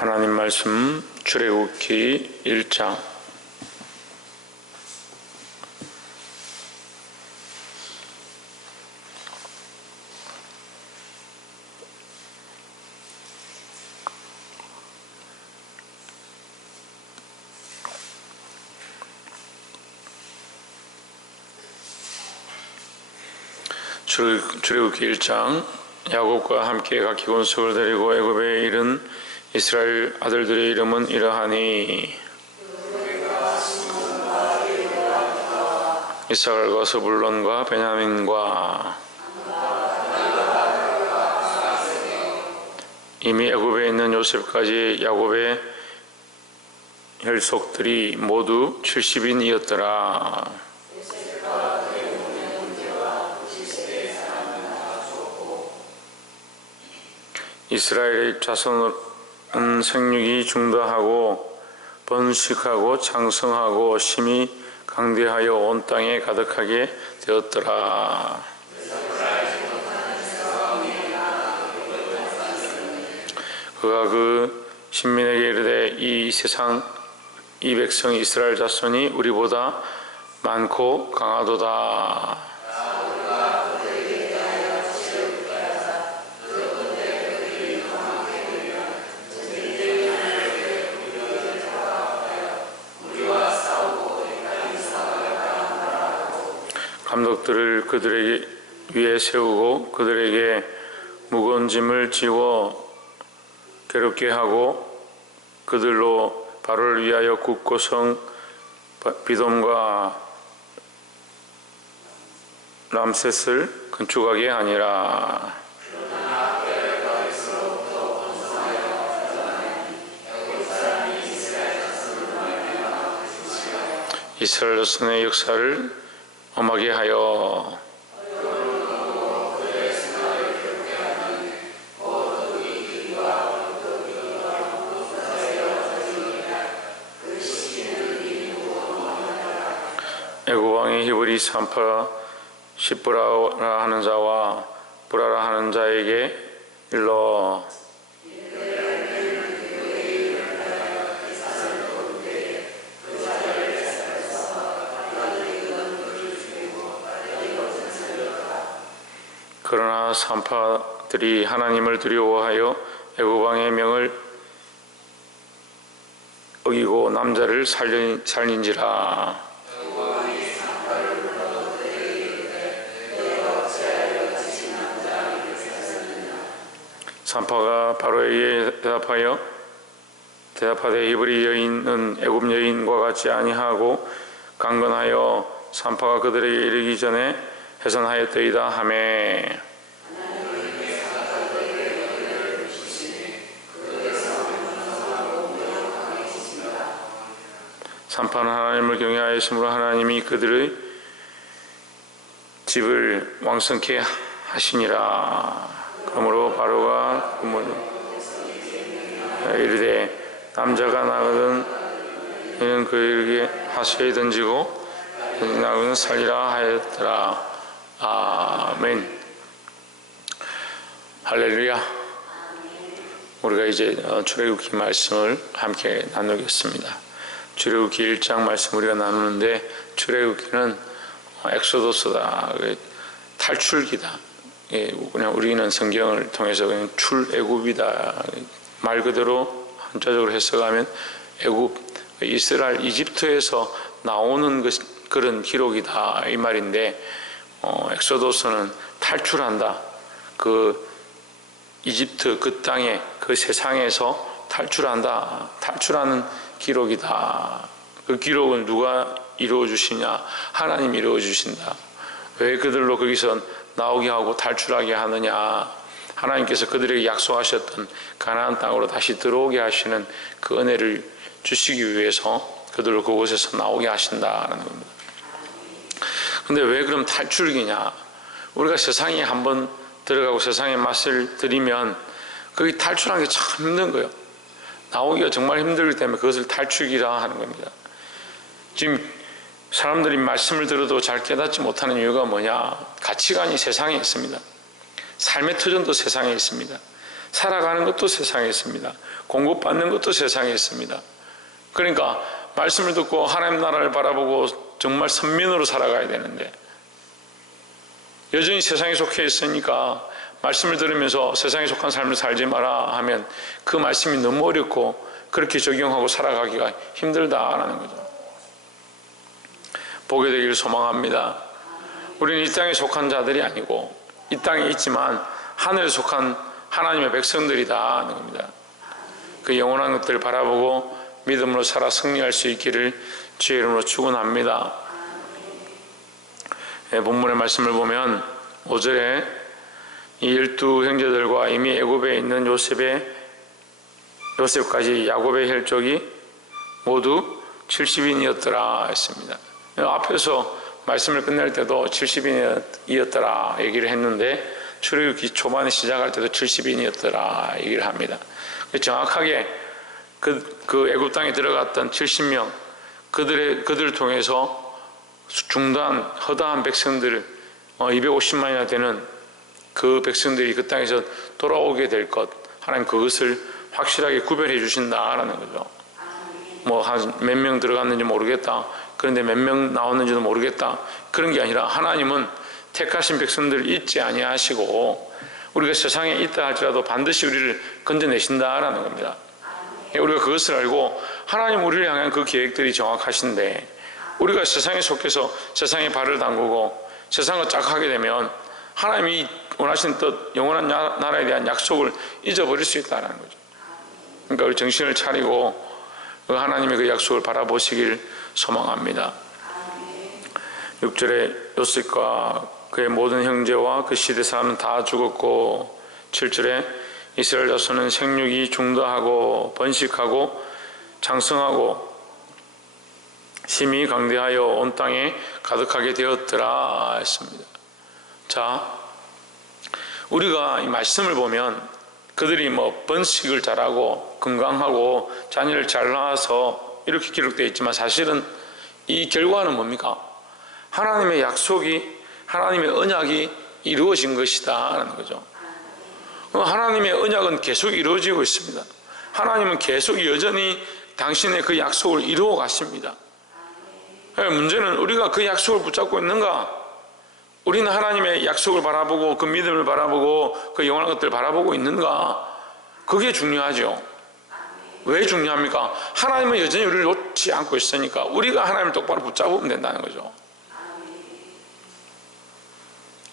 하나님 말씀 출애굽기 1장. 출애굽기 1장. 야곱과 함께 각 기곤속을 데리고 애굽에 이른 이스라엘 아들들의 이름은 이러하니 이사갈과 스불론과 베냐민과. 이미 애굽에 있는 요셉까지 야곱의 혈속들이 모두 70인이었더라. 이스라엘의 자손은 생육이 중다하고 번식하고 장성하고 심히 강대하여 온 땅에 가득하게 되었더라. 그가 그 신민에게 이르되 이 세상 이 백성 이스라엘 자손이 우리보다 많고 강하도다. 감독들을 그들에게 위에 세우고 그들에게 무거운 짐을 지워 괴롭게 하고 그들로 바로를 위하여 굳고 성 비돔과 람셋을 건축하게 하니라. 이스라엘 자손의 역사를 엄하게 하여 애굽 왕의 히브리 산파 시브라라 하는 자와 브라라 하는 자에게 일러 그러나 산파들이 하나님을 두려워하여 애굽 왕의 명을 어기고 남자를 살린지라. 산파가 바로에게 대답하되 히브리 여인은 애굽 여인과 같지 아니하고 강건하여 산파가 그들에게 이르기 전에 해산하였더이다 하매 산파는 하나님을 경외하였으므로 하나님이 그들의 집을 왕성케 하시니라. 그러므로 바로가 이르되 남자가 나거든 이는 그에게 하수에 던지고 나거든 살리라 하였더라. 아멘. 할렐루야. 우리가 이제 출애굽기 말씀을 함께 나누겠습니다. 출애굽기 1장 말씀 우리가 나누는데 출애굽기는 엑소도스다, 탈출기다. 그냥 우리는 성경을 통해서 그냥 출애굽이다 말 그대로 한자적으로 해석하면 애굽, 이스라엘, 이집트에서 나오는 그런 기록이다 이 말인데, 엑소도스는 탈출한다. 그 이집트 그 땅에 그 세상에서 탈출한다. 탈출하는 기록이다. 그 기록은 누가 이루어 주시냐? 하나님이 이루어 주신다. 왜 그들로 거기서 나오게 하고 탈출하게 하느냐? 하나님께서 그들에게 약속하셨던 가나안 땅으로 다시 들어오게 하시는 그 은혜를 주시기 위해서 그들을 그곳에서 나오게 하신다는 겁니다. 근데 왜 그럼 탈출기냐? 우리가 세상에 한번 들어가고 세상의 맛을 들이면 거기 탈출하는 게 참 힘든 거예요. 나오기가 정말 힘들기 때문에 그것을 탈출기라 하는 겁니다. 지금 사람들이 말씀을 들어도 잘 깨닫지 못하는 이유가 뭐냐? 가치관이 세상에 있습니다. 삶의 터전도 세상에 있습니다. 살아가는 것도 세상에 있습니다. 공급받는 것도 세상에 있습니다. 그러니까 말씀을 듣고 하나님 나라를 바라보고 정말 선민으로 살아가야 되는데, 여전히 세상에 속해 있으니까 말씀을 들으면서 세상에 속한 삶을 살지 마라 하면 그 말씀이 너무 어렵고 그렇게 적용하고 살아가기가 힘들다라는 거죠. 보게 되기를 소망합니다. 우리는 이 땅에 속한 자들이 아니고 이 땅에 있지만 하늘에 속한 하나님의 백성들이다 하는 겁니다. 그 영원한 것들을 바라보고 믿음으로 살아 승리할 수 있기를 주의 이름으로 축원합니다. 본문의 말씀을 보면 5절에 이 12 형제들과 이미 애굽에 있는 요셉까지 야곱의 혈족이 모두 70인이었더라 했습니다. 앞에서 말씀을 끝낼 때도 70인이었더라 얘기를 했는데 출애굽기 초반에 시작할 때도 70인이었더라 얘기를 합니다. 정확하게 그 애굽 땅에 들어갔던 70명 그들을 통해서 중단 허다한 백성들 250만이나 되는 그 백성들이 그 땅에서 돌아오게 될 것, 하나님 그것을 확실하게 구별해 주신다라는 거죠. 뭐 한 몇 명 들어갔는지 모르겠다, 그런데 몇 명 나왔는지도 모르겠다, 그런 게 아니라 하나님은 택하신 백성들을 잊지 아니하시고 우리가 세상에 있다 할지라도 반드시 우리를 건져내신다라는 겁니다. 우리가 그것을 알고 하나님 우리를 향한 그 계획들이 정확하신데, 우리가 세상에 속해서 세상에 발을 담그고 세상을 짝하게 되면 하나님이 원하시는 뜻, 영원한 나라에 대한 약속을 잊어버릴 수 있다는 거죠. 그러니까 우리 정신을 차리고 그 하나님의 그 약속을 바라보시길 소망합니다. 6절에 요셉과 그의 모든 형제와 그 시대 사람은 다 죽었고, 7절에 이스라엘 자손은 생육이 중다하고 번식하고 장성하고 심히 강대하여 온 땅에 가득하게 되었더라 했습니다. 자, 우리가 이 말씀을 보면 그들이 뭐 번식을 잘하고 건강하고 자녀를 잘 낳아서 이렇게 기록되어 있지만 사실은 이 결과는 뭡니까? 하나님의 약속이, 하나님의 언약이 이루어진 것이다 라는 거죠. 하나님의 언약은 계속 이루어지고 있습니다. 하나님은 계속 여전히 당신의 그 약속을 이루어 가십니다. 문제는 우리가 그 약속을 붙잡고 있는가? 우리는 하나님의 약속을 바라보고 그 믿음을 바라보고 그 영원한 것들을 바라보고 있는가? 그게 중요하죠. 왜 중요합니까? 하나님은 여전히 우리를 놓지 않고 있으니까 우리가 하나님을 똑바로 붙잡으면 된다는 거죠.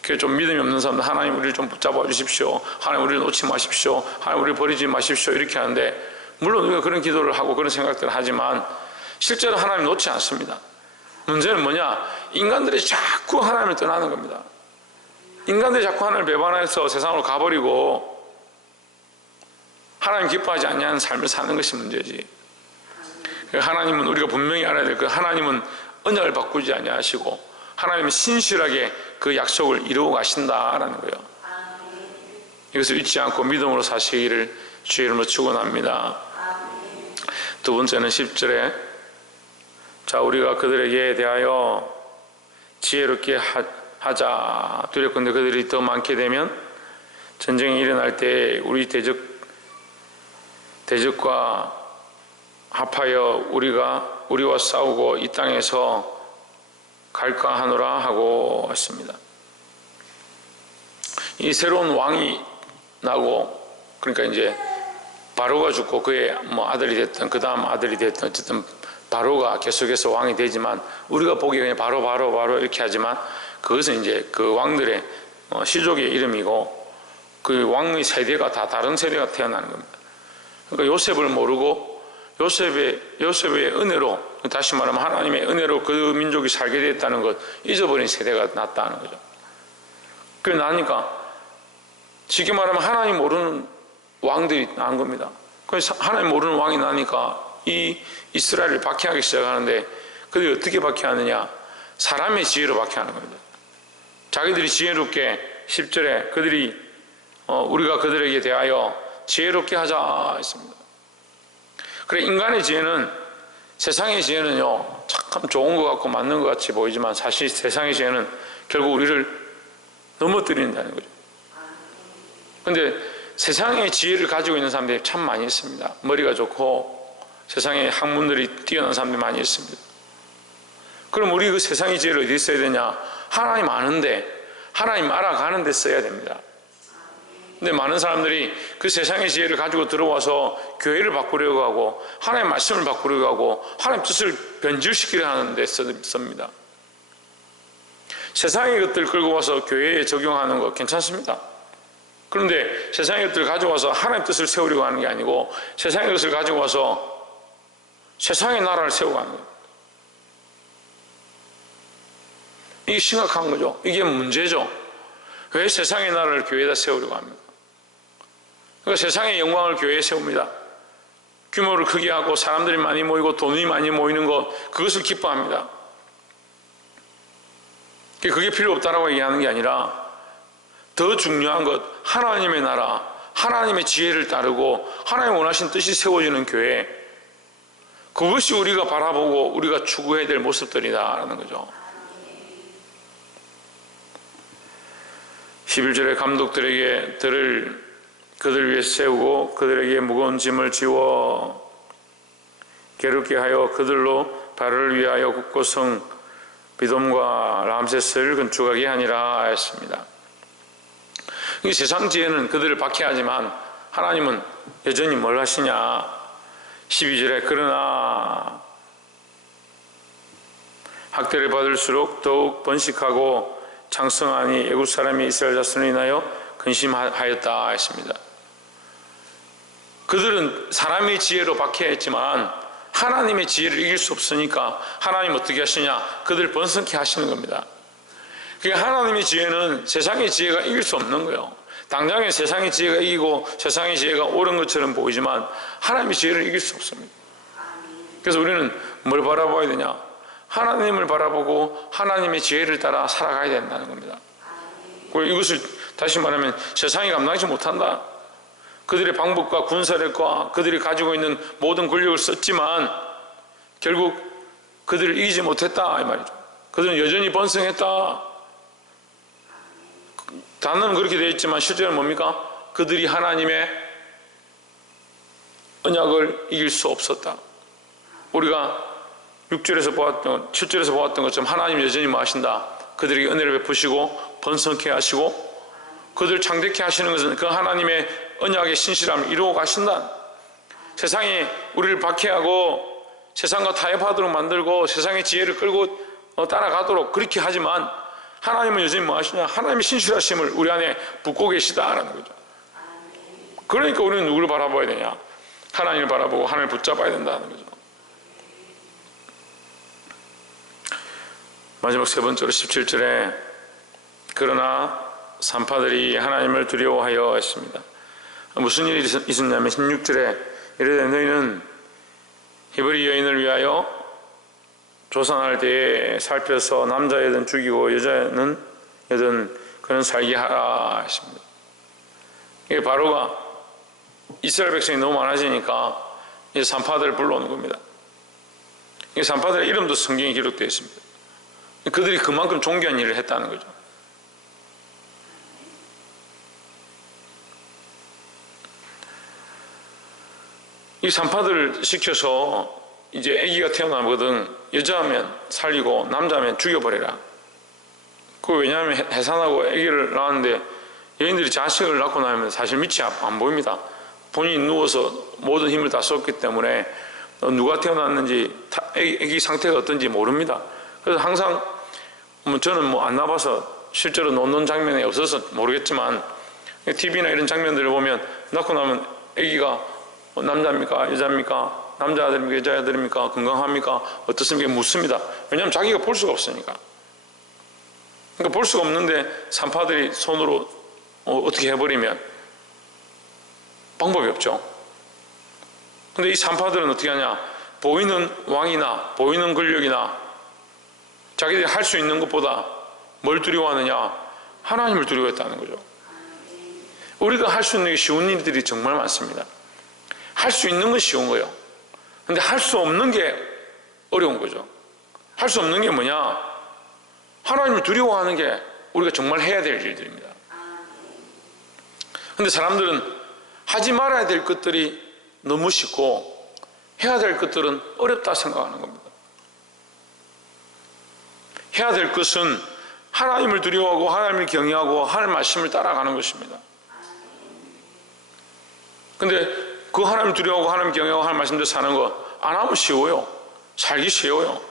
그래서 좀 믿음이 없는 사람들, 하나님 우리를 좀 붙잡아 주십시오, 하나님 우리를 놓지 마십시오, 하나님 우리를 버리지 마십시오 이렇게 하는데, 물론 우리가 그런 기도를 하고 그런 생각들을 하지만 실제로 하나님 놓지 않습니다. 문제는 뭐냐? 인간들이 자꾸 하나님을 떠나는 겁니다. 인간들이 자꾸 하나님을 배반해서 세상으로 가버리고 하나님 기뻐하지 않냐는 삶을 사는 것이 문제지. 하나님은 우리가 분명히 알아야 될 것, 하나님은 언약을 바꾸지 아니하시고 하나님은 신실하게 그 약속을 이루어 가신다라는 거예요. 이것을 잊지 않고 믿음으로 사시기를 주의 이름으로 축원합니다. 두 번째는 10절에 자, 우리가 그들에게 대하여 지혜롭게 하자. 두렵건대 그들이 더 많게 되면 전쟁이 일어날 때 우리 대적과 합하여 우리와 싸우고 이 땅에서 갈까 하노라 하고 했습니다. 이 새로운 왕이 나고, 그러니까 이제 바로가 죽고 그의 뭐 아들이 됐든 그 다음 아들이 됐든 어쨌든 바로가 계속해서 왕이 되지만 우리가 보기에 그냥 바로 이렇게 하지만 그것은 이제 그 왕들의 시족의 이름이고 그 왕의 세대가 다 다른 세대가 태어나는 겁니다. 그러니까 요셉을 모르고 요셉의 은혜로, 다시 말하면 하나님의 은혜로 그 민족이 살게 됐다는 것 잊어버린 세대가 났다는 거죠. 그래 나니까 쉽게 말하면 하나님 모르는 왕들이 난 겁니다. 그래서 하나님 모르는 왕이 나니까 이 이스라엘을 박해하기 시작하는데 그들이 어떻게 박해하느냐? 사람의 지혜로 박해하는 겁니다. 자기들이 지혜롭게 10절에 그들이 우리가 그들에게 대하여 지혜롭게 하자 했습니다. 그래 인간의 지혜는, 세상의 지혜는요 참 좋은 것 같고 맞는 것 같이 보이지만 사실 세상의 지혜는 결국 우리를 넘어뜨린다는 거죠. 근데 세상의 지혜를 가지고 있는 사람들이 참 많이 있습니다. 머리가 좋고 세상에 학문들이 뛰어난 사람들이 많이 있습니다. 그럼 우리 그 세상의 지혜를 어디 써야 되냐? 하나님 아는데, 하나님 알아가는 데 써야 됩니다. 근데 많은 사람들이 그 세상의 지혜를 가지고 들어와서 교회를 바꾸려고 하고 하나님의 말씀을 바꾸려고 하고 하나님의 뜻을 변질시키려 하는 데 씁니다. 세상의 것들을 끌고 와서 교회에 적용하는 거 괜찮습니다. 그런데 세상의 것들을 가져와서 하나님의 뜻을 세우려고 하는 게 아니고 세상의 것을 가지고 와서 세상의 나라를 세우고 하는 거예요. 이게 심각한 거죠. 이게 문제죠. 왜 세상의 나라를 교회에다 세우려고 합니까? 그러니까 세상의 영광을 교회에 세웁니다. 규모를 크게 하고 사람들이 많이 모이고 돈이 많이 모이는 것, 그것을 기뻐합니다. 그게 필요 없다라고 얘기하는 게 아니라 더 중요한 것, 하나님의 나라, 하나님의 지혜를 따르고 하나님 원하신 뜻이 세워지는 교회, 그것이 우리가 바라보고 우리가 추구해야 될 모습들이다라는 거죠. 11절에 감독들에게 그들 위해 세우고 그들에게 무거운 짐을 지워 괴롭게 하여 그들로 바로를 위하여 굳고 성 비돔과 람세스를 건축하게 하니라 하였습니다. 이 세상 지혜는 그들을 박해하지만 하나님은 여전히 뭘 하시냐? 12절에 그러나 학대를 받을수록 더욱 번식하고 창성하니 애굽 사람이 이스라엘 자손을 인하여 근심하였다 했습니다. 그들은 사람의 지혜로 박해했지만 하나님의 지혜를 이길 수 없으니까 하나님 어떻게 하시냐? 그들을 번성케 하시는 겁니다. 그러니까 하나님의 지혜는 세상의 지혜가 이길 수 없는 거예요. 당장에 세상의 지혜가 이기고 세상의 지혜가 옳은 것처럼 보이지만 하나님의 지혜를 이길 수 없습니다. 그래서 우리는 뭘 바라봐야 되냐? 하나님을 바라보고 하나님의 지혜를 따라 살아가야 된다는 겁니다. 이것을 다시 말하면 세상이 감당하지 못한다. 그들의 방법과 군사력과 그들이 가지고 있는 모든 권력을 썼지만 결국 그들을 이기지 못했다 이 말이죠. 그들은 여전히 번성했다. 단어는 그렇게 되어 있지만 실제는 뭡니까? 그들이 하나님의 언약을 이길 수 없었다. 우리가 6절에서 보았던 7절에서 보았던 것처럼 하나님 여전히 뭐 하신다? 그들에게 은혜를 베푸시고 번성케 하시고 그들을 창대케 하시는 것은 그 하나님의 언약의 신실함을 이루어 가신다. 세상이 우리를 박해하고 세상과 타협하도록 만들고 세상의 지혜를 끌고 따라가도록 그렇게 하지만 하나님은 여전히 뭐 하시냐? 하나님의 신실하심을 우리 안에 붓고 계시다라는 거죠. 그러니까 우리는 누구를 바라봐야 되냐? 하나님을 바라보고 하나님을 붙잡아야 된다는 거죠. 마지막 세 번째로 17절에 그러나 산파들이 하나님을 두려워하여 했습니다. 무슨 일이 있었냐면 16절에 이르되 너희는 히브리 여인을 위하여 조산할 때에 살펴서 남자여든 죽이고 여자여든 그는 살게 하라 했습니다. 이게 바로가 이스라엘 백성이 너무 많아지니까 이제 산파들을 불러오는 겁니다. 이 산파들의 이름도 성경에 기록되어 있습니다. 그들이 그만큼 존귀한 일을 했다는 거죠. 이 산파들을 시켜서 이제 아기가 태어나거든 여자면 살리고 남자면 죽여버리라. 왜냐하면 해산하고 아기를 낳았는데 여인들이 자식을 낳고 나면 사실 밑이 안 보입니다. 본인이 누워서 모든 힘을 다 썼기 때문에 누가 태어났는지 아기 상태가 어떤지 모릅니다. 그래서 항상 저는 안 나봐서 실제로 놓는 장면이 없어서 모르겠지만 TV나 이런 장면들을 보면 낳고 나면 아기가 남자입니까? 여자입니까? 남자아들입니까? 여자아들입니까? 건강합니까? 어떻습니까? 묻습니다. 왜냐하면 자기가 볼 수가 없으니까. 그러니까 볼 수가 없는데 산파들이 손으로 어떻게 해버리면 방법이 없죠. 근데 이 산파들은 어떻게 하냐? 보이는 왕이나 보이는 권력이나 자기들이 할 수 있는 것보다 뭘 두려워하느냐? 하나님을 두려워했다는 거죠. 우리가 할 수 있는 게 쉬운 일들이 정말 많습니다. 할 수 있는 건 쉬운 거예요. 근데 할 수 없는 게 어려운 거죠. 할 수 없는 게 뭐냐? 하나님을 두려워하는 게 우리가 정말 해야 될 일들입니다. 근데 사람들은 하지 말아야 될 것들이 너무 쉽고 해야 될 것들은 어렵다 생각하는 겁니다. 해야 될 것은 하나님을 두려워하고 하나님을 경외하고 하나님 말씀을 따라가는 것입니다. 근데 그 하나님 두려워하고 하나님 경외하고 하나님 말씀대로 사는 거 안 하면 쉬워요. 살기 쉬워요.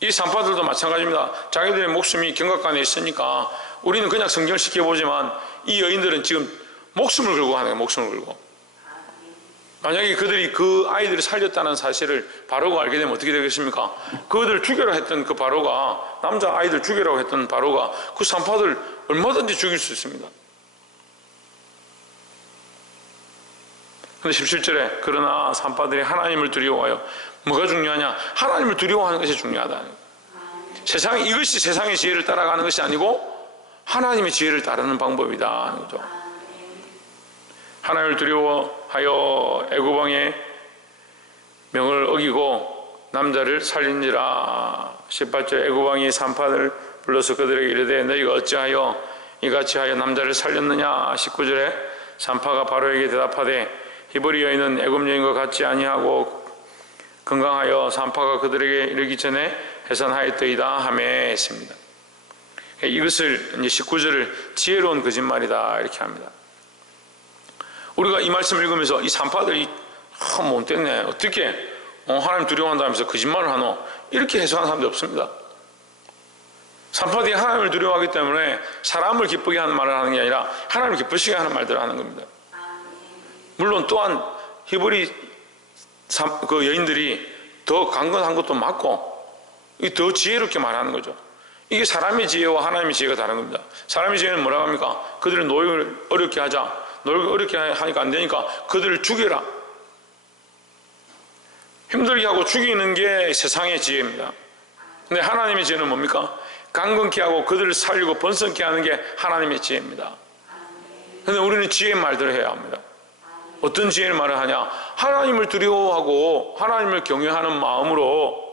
이 산파들도 마찬가지입니다. 자기들의 목숨이 경각간에 있으니까 우리는 그냥 성경을 시켜보지만 이 여인들은 지금 목숨을 걸고 하는 거예요. 목숨을 걸고. 만약에 그들이 그 아이들을 살렸다는 사실을 바로가 알게 되면 어떻게 되겠습니까? 그들을 죽여라 했던 그 바로가, 남자 아이들 죽이라고 했던 바로가 그 산파들 얼마든지 죽일 수 있습니다. 근데 17절에 그러나 산파들이 하나님을 두려워하여, 뭐가 중요하냐? 하나님을 두려워하는 것이 중요하다. 이것이 세상의 지혜를 따라가는 것이 아니고 하나님의 지혜를 따르는 방법이다 하는 거죠. 하나님을 두려워하여 애굽왕의 명을 어기고 남자를 살린지라. 18절 애굽왕이 산파들을 불러서 그들에게 이르되 너희가 어찌하여 이같이 하여 남자를 살렸느냐. 19절에 산파가 바로에게 대답하되 히브리 여인은 애굽 여인과 같지 아니하고 건강하여 산파가 그들에게 이르기 전에 해산하였더이다 하며 했습니다. 이것을 이제 19절을 지혜로운 거짓말이다 이렇게 합니다. 우리가 이 말씀을 읽으면서 이 산파들이 못 됐네, 어떻게 하나님 두려워한다면서 거짓말을 하노, 이렇게 해석하는 사람도 없습니다. 산파들이 하나님을 두려워하기 때문에 사람을 기쁘게 하는 말을 하는 게 아니라 하나님을 기쁘시게 하는 말들을 하는 겁니다. 물론 또한 히브리 그 여인들이 더 강건한 것도 맞고 더 지혜롭게 말하는 거죠. 이게 사람의 지혜와 하나님의 지혜가 다른 겁니다. 사람의 지혜는 뭐라고 합니까? 그들을 노역을 어렵게 하자. 노역을 어렵게 하니까 안 되니까 그들을 죽여라. 힘들게 하고 죽이는 게 세상의 지혜입니다. 근데 하나님의 지혜는 뭡니까? 강건케 하고 그들을 살리고 번성케 하는 게 하나님의 지혜입니다. 근데 우리는 지혜의 말들을 해야 합니다. 어떤 지혜의 말을 하냐? 하나님을 두려워하고 하나님을 경외하는 마음으로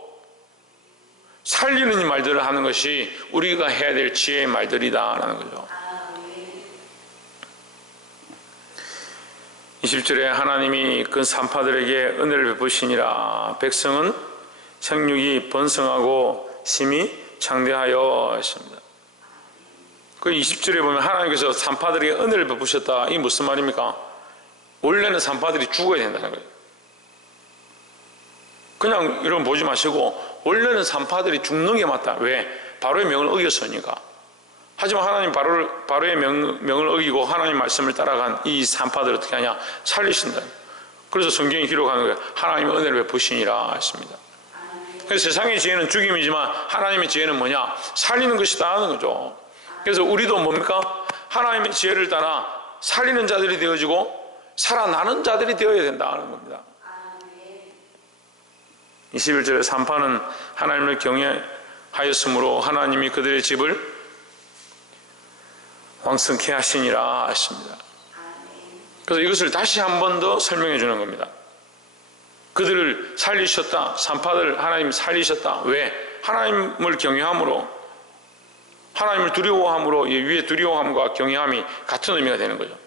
살리는 이 말들을 하는 것이 우리가 해야 될 지혜의 말들이다 라는 거죠. 20절에 하나님이 그 산파들에게 은혜를 베푸시니라. 백성은 생육이 번성하고 심히 창대하여 했습니다. 그 20절에 보면 하나님께서 산파들에게 은혜를 베푸셨다. 이게 무슨 말입니까? 원래는 산파들이 죽어야 된다는 거예요. 그냥 이런 보지 마시고 원래는 산파들이 죽는 게 맞다. 왜? 바로의 명을 어겼으니까. 하지만 하나님 바로의 명을 어기고 하나님 말씀을 따라간 이 산파들을 어떻게 하냐? 살리신다. 그래서 성경이 기록하는 거예요. 하나님의 은혜를 베푸시니라 했습니다. 그래서 세상의 지혜는 죽임이지만 하나님의 지혜는 뭐냐? 살리는 것이다 하는 거죠. 그래서 우리도 뭡니까? 하나님의 지혜를 따라 살리는 자들이 되어지고 살아나는 자들이 되어야 된다는 겁니다. 21절에 산파는 하나님을 경외하였으므로 하나님이 그들의 집을 왕성케 하시니라 했습니다. 그래서 이것을 다시 한 번 더 설명해 주는 겁니다. 그들을 살리셨다. 산파들 하나님 살리셨다. 왜? 하나님을 경외함으로, 하나님을 두려워함으로, 위에 두려워함과 경외함이 같은 의미가 되는 거죠.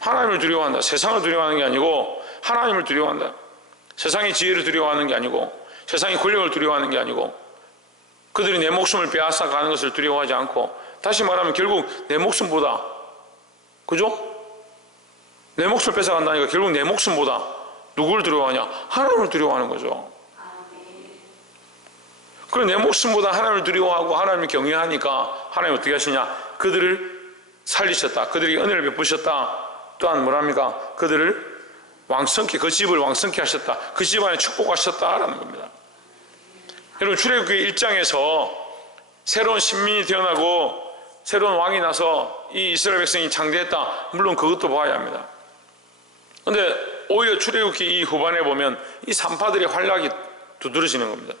하나님을 두려워한다. 세상을 두려워하는 게 아니고 하나님을 두려워한다. 세상의 지혜를 두려워하는 게 아니고 세상의 권력을 두려워하는 게 아니고 그들이 내 목숨을 빼앗아 가는 것을 두려워하지 않고, 다시 말하면 결국 내 목숨보다, 그죠? 내 목숨을 뺏어간다니까 결국 내 목숨보다 누구를 두려워하냐? 하나님을 두려워하는 거죠. 그리고 내 목숨보다 하나님을 두려워하고 하나님을 경외하니까 하나님 어떻게 하시냐? 그들을 살리셨다. 그들에게 은혜를 베푸셨다. 또한 뭐랍니까? 그들을 왕성케, 그 집을 왕성케 하셨다. 그 집안에 축복하셨다라는 겁니다. 여러분, 출애굽기 1장에서 새로운 신민이 태어나고 새로운 왕이 나서 이 이스라엘 백성이 창대했다. 물론 그것도 봐야 합니다. 그런데 오히려 출애굽기 이 후반에 보면 이 산파들의 활락이 두드러지는 겁니다.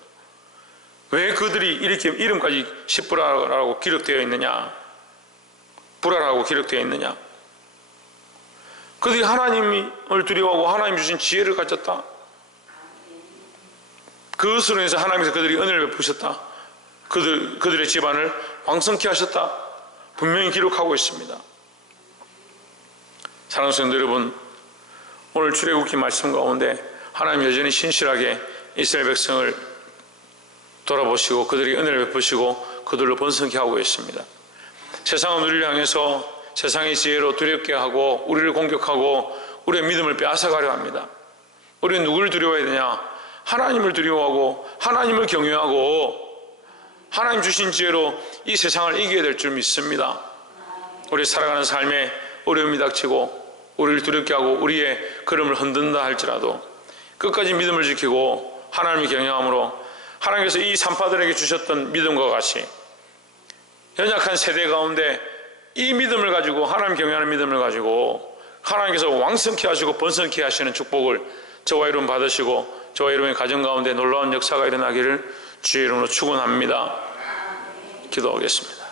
왜 그들이 이렇게 이름까지 십부라라고 기록되어 있느냐? 부라라고 기록되어 있느냐? 그들이 하나님을 두려워하고 하나님 주신 지혜를 가졌다. 그것으로 인해서 하나님께서 그들이 은혜를 베푸셨다. 그들의 집안을 왕성케 하셨다. 분명히 기록하고 있습니다. 사랑하는 성도 여러분, 오늘 출애굽기 말씀 가운데 하나님 여전히 신실하게 이스라엘 백성을 돌아보시고 그들이 은혜를 베푸시고 그들로 번성케 하고 있습니다. 세상은 우리를 향해서 세상의 지혜로 두렵게 하고 우리를 공격하고 우리의 믿음을 빼앗아가려 합니다. 우리는 누구를 두려워해야 되냐? 하나님을 두려워하고 하나님을 경외하고 하나님 주신 지혜로 이 세상을 이겨야 될 줄 믿습니다. 우리 살아가는 삶에 어려움이 닥치고 우리를 두렵게 하고 우리의 걸음을 흔든다 할지라도 끝까지 믿음을 지키고 하나님을 경외함으로 하나님께서 이 산파들에게 주셨던 믿음과 같이 연약한 세대 가운데 이 믿음을 가지고 하나님 경외하는 믿음을 가지고 하나님께서 왕성케 하시고 번성케 하시는 축복을 저와 여러분 받으시고 저와 여러분의 가정 가운데 놀라운 역사가 일어나기를 주의 이름으로 축원합니다. 기도하겠습니다.